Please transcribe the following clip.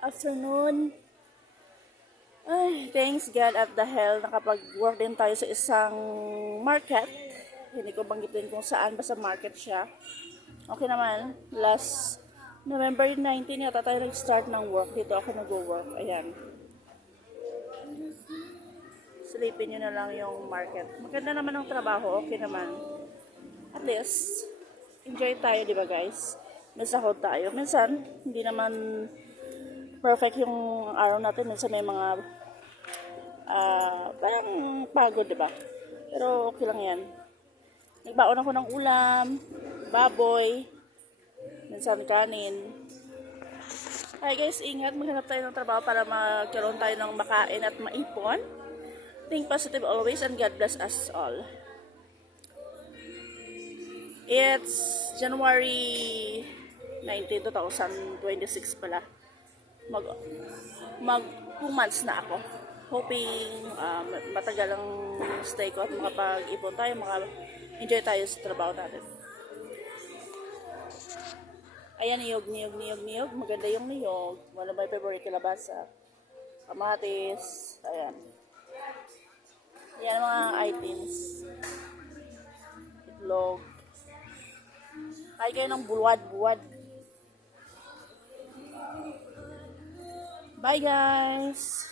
Afternoon. Ay, thanks God at dahil nakapag-work din tayo sa isang market. Hindi ko banggitin kung saan, basta market siya. Okay naman. Last November 19 yata tayo nag-start ng work. Dito ako nag-work. Ayan. Silipin nyo na lang yung market. Maganda naman ang trabaho. Okay naman. At least, enjoy tayo, di ba guys? May sahod tayo. Minsan, hindi naman perfect yung araw natin. Minsan may mga parang pagod, di ba? Pero okay lang yan. Nagbaon ako ng ulam, baboy, minsan kanin. Hi guys, ingat. Maghanap tayo ng trabaho para magkaroon tayo ng makain at maipon. Think positive always and God bless us all. It's January 19, 2026 pala. Mag 2 months na ako. Hoping matagal ang stay ko at makapag-ipon tayo, enjoy tayo sa trabaho natin. Ayan, niyog. Maganda yung niyog. Wala may favorite kalabasa. Kamatis. Ayan. Ayan ang mga items. Itlog. Kaya kayo ng buwad. Bye guys!